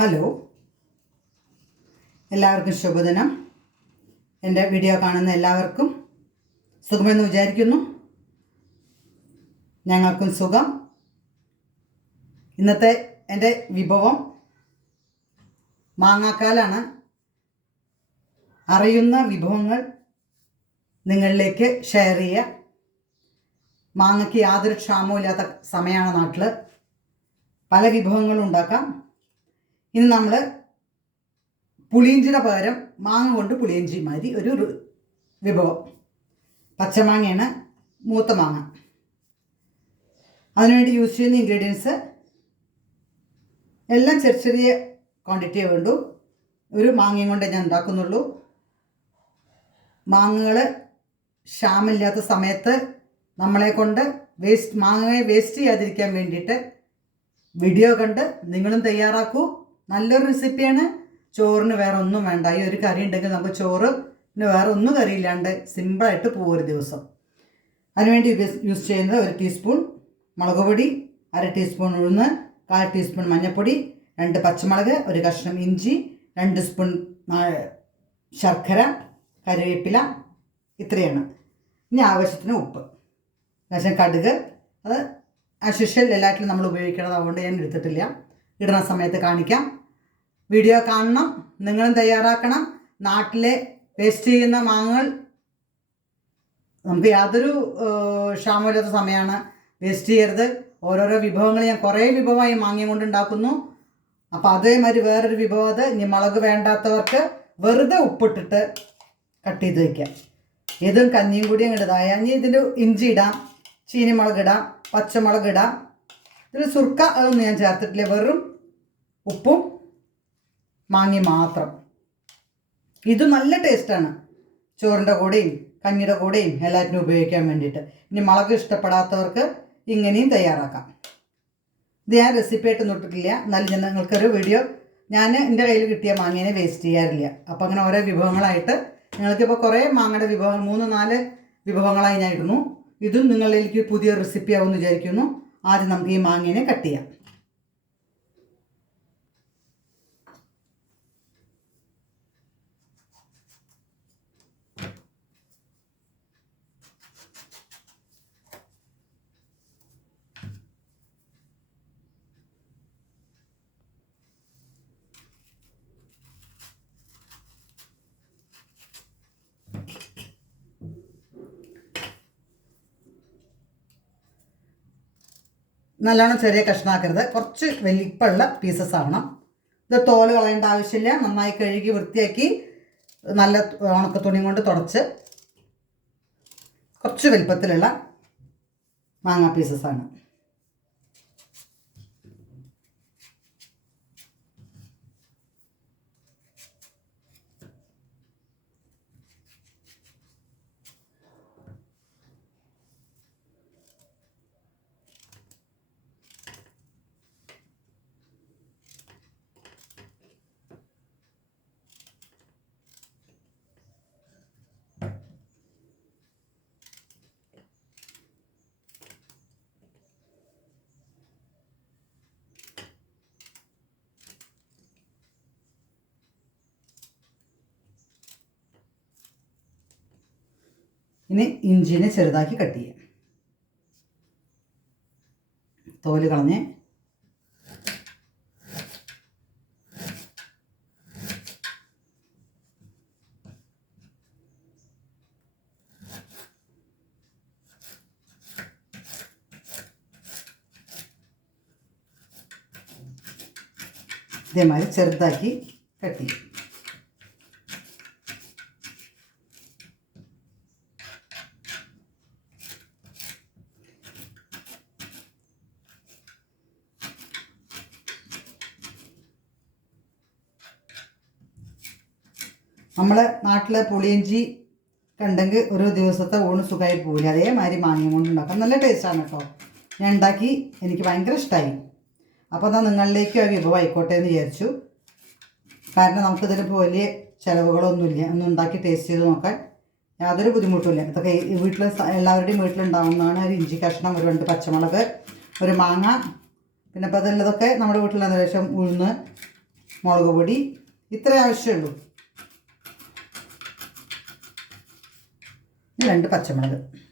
Hello എല്ലാവർക്കും ശുഭദിനം. എന്റെ വീഡിയോ കാണുന്ന എല്ലാവർക്കും സുഖമെന്ന് വിചാരിക്കുന്നു. ഞങ്ങൾക്കും സുഖം. ഇന്നത്തെ എന്റെ വിഭവം മാങ്ങാക്കാലാണ്. അറിയുന്ന വിഭവങ്ങൾ നിങ്ങളിലേക്ക് ഷെയർ ചെയ്യുക. മാങ്ങയ്ക്ക് യാതൊരു ക്ഷാമവും ഇല്ലാത്ത സമയമാണ് നാട്ടിൽ പല വിഭവങ്ങളും ഉണ്ടാക്കാം. ഇന്ന് നമ്മൾ പുളിയിഞ്ചിയുടെ പകരം മാങ്ങ കൊണ്ട് പുളിയിഞ്ചി മാതിരി ഒരു വിഭവം. പച്ചമാങ്ങയാണ് മൂത്ത മാങ്ങ. അതിനുവേണ്ടി യൂസ് ചെയ്യുന്ന ഇൻഗ്രീഡിയൻസ് എല്ലാം ചെറിയ ചെറിയ ക്വാണ്ടിറ്റിയേ വേണ്ടൂ. ഒരു മാങ്ങയും കൊണ്ടേ ഞാൻ ഉണ്ടാക്കുന്നുള്ളൂ. മാങ്ങകൾ ക്ഷാമില്ലാത്ത സമയത്ത് നമ്മളെ കൊണ്ട് വേസ്റ്റ് മാങ്ങയെ വേസ്റ്റ് ചെയ്യാതിരിക്കാൻ വേണ്ടിയിട്ട് വീഡിയോ കണ്ട് നിങ്ങളും തയ്യാറാക്കൂ. നല്ലൊരു റെസിപ്പിയാണ് ചോറിന് വേറെ ഒന്നും വേണ്ട. ഈ ഒരു കറി ഉണ്ടെങ്കിൽ നമുക്ക് ചോറിന് വേറെ ഒന്നും കറിയില്ലാണ്ട് സിമ്പിളായിട്ട് പോകും ഒരു ദിവസം. അതിനുവേണ്ടി യൂസ് ചെയ്യുന്നത് ഒരു ടീസ്പൂൺ മുളക് പൊടി അര ടീസ്പൂൺ ഉഴുന്ന് കാൽ ടീസ്പൂൺ മഞ്ഞൾപ്പൊടി രണ്ട് പച്ചമുളക് ഒരു കഷ്ണം ഇഞ്ചി രണ്ട് സ്പൂൺ ശർക്കര കറിവേപ്പില ഇത്രയാണ്. ഇനി ആവശ്യത്തിന് ഉപ്പ്. ലേശം കടുക്. അത് അശിഷ്യൽ എല്ലാറ്റിലും നമ്മൾ ഉപയോഗിക്കണത് അതുകൊണ്ട് ഞാൻ എടുത്തിട്ടില്ല. ഇടുന്ന സമയത്ത് കാണിക്കാം. വീഡിയോ കാണണം. നിങ്ങളും തയ്യാറാക്കണം. നാട്ടിലെ വേസ്റ്റ് ചെയ്യുന്ന മാങ്ങകൾ നമുക്ക് യാതൊരു ക്ഷാമമില്ലാത്ത സമയമാണ് വേസ്റ്റ് ചെയ്യരുത്. ഓരോരോ വിഭവങ്ങൾ ഞാൻ കുറേ വിഭവമായി മാങ്ങയും കൊണ്ടുണ്ടാക്കുന്നു അപ്പോൾ അതേമാതിരി വേറൊരു വിഭവം അത് ഇനി മുളക് വേണ്ടാത്തവർക്ക് വെറുതെ ഉപ്പിട്ടിട്ട് കട്ട് ചെയ്ത് വയ്ക്കാം ഇതും കഞ്ഞിയും കൂടി അങ്ങോട്ട് ഇതായ ഇനി ഇതിൽ ഇഞ്ചി ഇടാം ചീനിമുളക് ഇടാം പച്ചമുളക് ഇടാം. ഇതിൽ സുർക്ക അതൊന്നും ഞാൻ ചേർത്തിട്ടില്ല. വെറും ഉപ്പും മാങ്ങി മാത്രം. ഇത് നല്ല ടേസ്റ്റാണ് ചോറിന്റെ കൂടെയും കഞ്ഞിയുടെ കൂടെയും എല്ലാറ്റിനും ഉപയോഗിക്കാൻ വേണ്ടിയിട്ട്. ഇനി മുളക് ഇഷ്ടപ്പെടാത്തവർക്ക് ഇങ്ങനെയും തയ്യാറാക്കാം. ഇത് ഞാൻ റെസിപ്പി ആയിട്ട് നോട്ടിട്ടില്ല. എന്നാലും ഞാൻ നിങ്ങൾക്കൊരു വീഡിയോ ഞാൻ എന്റെ കയ്യിൽ കിട്ടിയ മാങ്ങേനെ വേസ്റ്റ് ചെയ്യാറില്ല. അപ്പോൾ അങ്ങനെ ഓരോ വിഭവങ്ങളായിട്ട് നിങ്ങൾക്കിപ്പോൾ കുറേ മാങ്ങയുടെ വിഭവങ്ങൾ മൂന്ന് നാല് വിഭവങ്ങളായി ഞാൻ ഇടുന്നു. ഇതും നിങ്ങളിലേക്ക് പുതിയ റെസിപ്പി ആവുമെന്ന് വിചാരിക്കുന്നു. ആദ്യം നമുക്ക് ഈ മാങ്ങേനെ കട്ട് ചെയ്യാം. നല്ലോണം ചെറിയ കഷ്ണാക്കരുത് കുറച്ച് വലിപ്പമുള്ള പീസസ് ആവണം. ഇത് തോൽ കളയേണ്ട ആവശ്യമില്ല. നന്നായി കഴുകി വൃത്തിയാക്കി നല്ല ഉണക്ക തുണി കൊണ്ട് തുടച്ച് കുറച്ച് വലിപ്പത്തിലുള്ള മാങ്ങ പീസസ് ആണ്. ഇനി ഇഞ്ചിനെ ചെറുതാക്കി കട്ട് ചെയ്യാം. തോൽ കളഞ്ഞ്. ഇതേമാതിരി ചെറുതാക്കി കട്ട് ചെയ്യും. നമ്മളെ നാട്ടിലെ പുളിയിഞ്ചി കണ്ടെങ്കിൽ ഒരു ദിവസത്തെ ഊണ് സുഖമായി പോവില്ല. അതേമാതിരി മാങ്ങയും കൊണ്ട് നല്ല ടേസ്റ്റാണ് കേട്ടോ ഞാൻ ഉണ്ടാക്കി എനിക്ക് ഭയങ്കര ഇഷ്ടമായി അപ്പോൾ എന്നാൽ നിങ്ങളിലേക്ക് ആ വിഭവം ആയിക്കോട്ടെ എന്ന് വിചാരിച്ചു. കാരണം നമുക്കിതിലിപ്പോൾ വലിയ ചിലവുകളൊന്നുമില്ല. ഒന്ന് ഉണ്ടാക്കി ടേസ്റ്റ് ചെയ്ത് നോക്കാൻ യാതൊരു ബുദ്ധിമുട്ടുമില്ല. ഇതൊക്കെ വീട്ടിൽ എല്ലാവരുടെയും വീട്ടിലുണ്ടാവുന്നതാണ്. ഒരു ഇഞ്ചി കഷ്ണം ഒരു രണ്ട് പച്ചമുളക് ഒരു മാങ്ങ. പിന്നെ ഇപ്പോൾ ഇതൊക്കെ നമ്മുടെ വീട്ടിൽ ഏകദേശം ഉഴുന്ന് മുളക് പൊടി ഇത്രേ ആവശ്യമുള്ളൂ. രണ്ട് പച്ചമുളക്.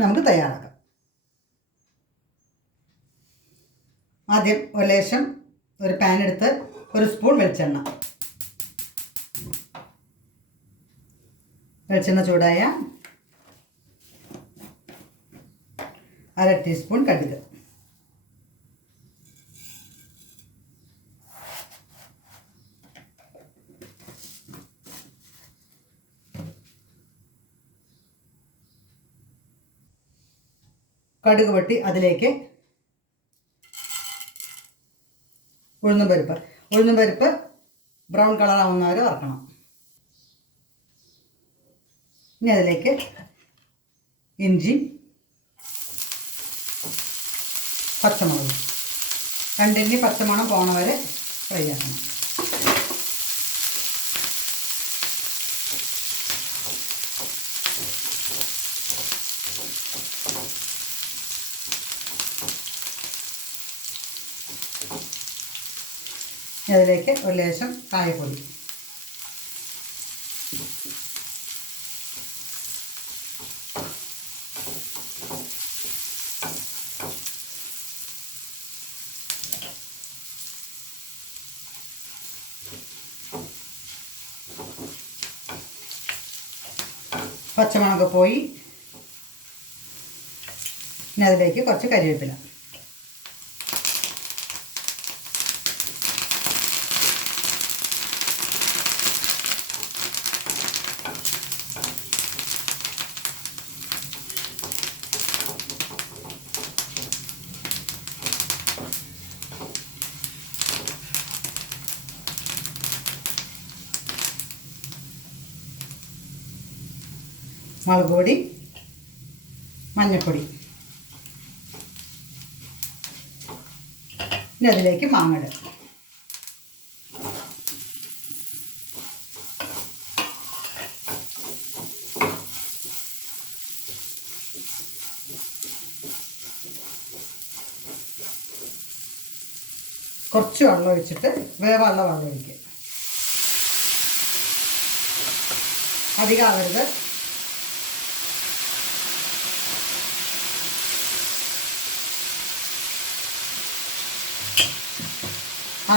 നമുക്ക് തയ്യാറാക്കാം. ആദ്യം ഒരു ലേശം ഒരു പാൻ എടുത്ത് ഒരു സ്പൂൺ വെളിച്ചെണ്ണ. വെളിച്ചെണ്ണ ചൂടായ അര ടീസ്പൂൺ കടുക്. കടുക് വെട്ടി അതിലേക്ക് ഉഴുന്നും പരിപ്പ് ഉഴുന്നും പരിപ്പ് ബ്രൗൺ കളർ ആവുന്നവരെ വറക്കണം. ഇനി അതിലേക്ക് ഇഞ്ചി പച്ചമുളക്. രണ്ടിന്റെ പച്ചമണം പോണ വരെ ഫ്രൈ ആക്കണം. അതിലേക്ക് ഒരു ലേശം കായപ്പൊടി. പച്ചമുളക് പോയി ഇനി അതിലേക്ക് കുറച്ച് കരിവേപ്പില. മുളക് പൊടി മഞ്ഞൾപ്പൊടി ഇനി അതിലേക്ക് മാങ്ങട കുറച്ച് വെള്ളം ഒഴിച്ചിട്ട് വേവുള്ള വെള്ളം ഒഴിക്കുക. അധികം ആവരുത്.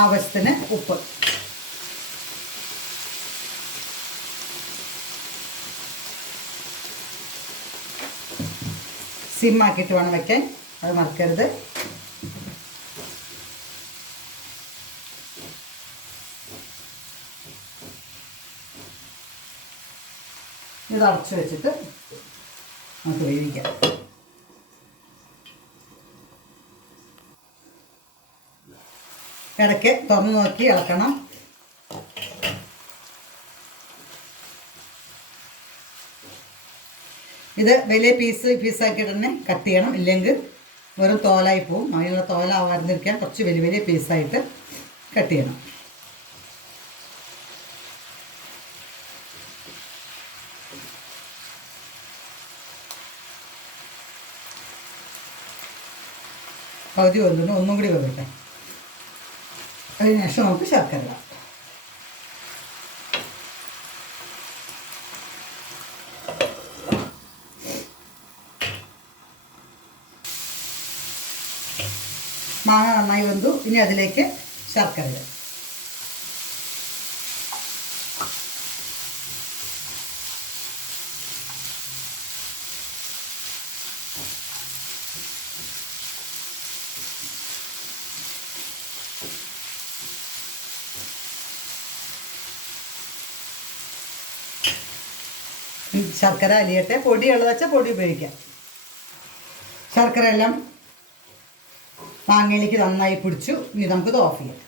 ആവശ്യത്തിന് ഉപ്പ്. സിമ്മാക്കിയിട്ട് വേണം വയ്ക്കാൻ അത് മറക്കരുത്. ഇത് അടച്ചു വെച്ചിട്ട് നമുക്ക് വേവിക്കാം. ഇടയ്ക്ക് തുറന്ന് നോക്കി ഇളക്കണം. ഇത് വലിയ പീസ് പീസാക്കിയിട്ട് തന്നെ കട്ട് ചെയ്യണം. ഇല്ലെങ്കിൽ വെറും തോലായി പോവും. അതിനുള്ള തോല ആവാതിരിക്കാൻ കുറച്ച് വലിയ വലിയ പീസായിട്ട് കട്ട് ചെയ്യണം. പകുതി കൊല്ലുന്നു ഒന്നും കൂടി വേവിട്ടെ അതിന് ശേഷം നമുക്ക് ശർക്കര ഇടാം മാങ്ങ നന്നായി വെന്തു. ഇനി അതിലേക്ക് ശർക്കര ഇടാം. ശർക്കര അലിയട്ടെ. പൊടിയുള്ളത് വെച്ചാൽ പൊടി ഉപയോഗിക്കാം. ശർക്കര എല്ലാം മാങ്ങയിലേക്ക് നന്നായി പിടിച്ചു. ഇനി നമുക്കിത് ഓഫ് ചെയ്യാം.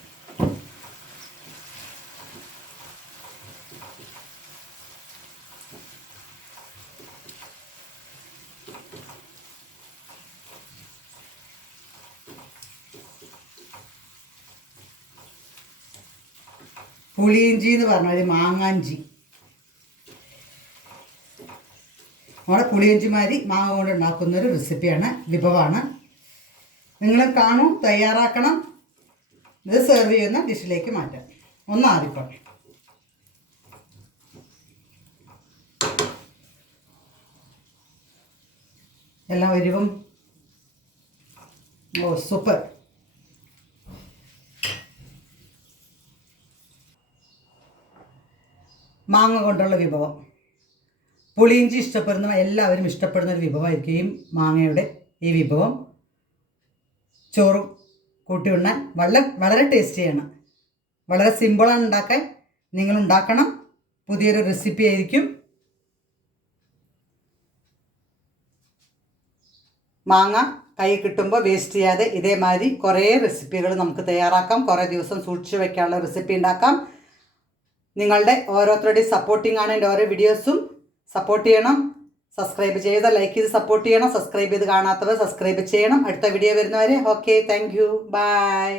പുളിയിഞ്ചി എന്ന് പറഞ്ഞാൽ മാങ്ങാഞ്ചി. നമ്മുടെ പുളിയിഞ്ചിമാരി മാങ്ങ കൊണ്ട് ഉണ്ടാക്കുന്ന ഒരു റെസിപ്പിയാണ് വിഭവമാണ്. നിങ്ങൾ കാണും തയ്യാറാക്കണം. ഇത് സെർവ് ചെയ്യുന്ന ഡിഷിലേക്ക് മാറ്റാം. ഒന്ന് ആദ്യം എല്ലാം ഒരുവും ഓ സൂപ്പർ മാങ്ങ കൊണ്ടുള്ള വിഭവം. പുളിയിഞ്ചി ഇഷ്ടപ്പെടുന്ന എല്ലാവരും ഇഷ്ടപ്പെടുന്ന ഒരു വിഭവമായിരിക്കും മാങ്ങയുടെ ഈ വിഭവം. ചോറും കൂട്ടി ഉണ്ണാൻ വളരെ വളരെ ടേസ്റ്റിയാണ് വളരെ സിമ്പിളാണ് ഉണ്ടാക്കാൻ. നിങ്ങൾ ഉണ്ടാക്കണം. പുതിയൊരു റെസിപ്പി ആയിരിക്കും. മാങ്ങ കൈ കിട്ടുമ്പോൾ വേസ്റ്റ് ചെയ്യാതെ ഇതേമാതിരി കുറേ റെസിപ്പികൾ നമുക്ക് തയ്യാറാക്കാം. കുറേ ദിവസം സൂക്ഷിച്ച് വയ്ക്കാനുള്ള റെസിപ്പി ഉണ്ടാക്കാം. നിങ്ങളുടെ ഓരോരുത്തരുടെയും സപ്പോർട്ടിംഗ് ആണ് എന്റെ ഓരോ വീഡിയോസും സപ്പോർട്ട് ചെയ്യണം. സബ്സ്ക്രൈബ് ചെയ്ത് ലൈക്ക് ചെയ്ത് സപ്പോർട്ട് ചെയ്യണം. സബ്സ്ക്രൈബ് ചെയ്ത് കാണാത്തവർ സബ്സ്ക്രൈബ് ചെയ്യണം. അടുത്ത വീഡിയോ വരുന്നവരെ ഓക്കെ താങ്ക് യു ബൈ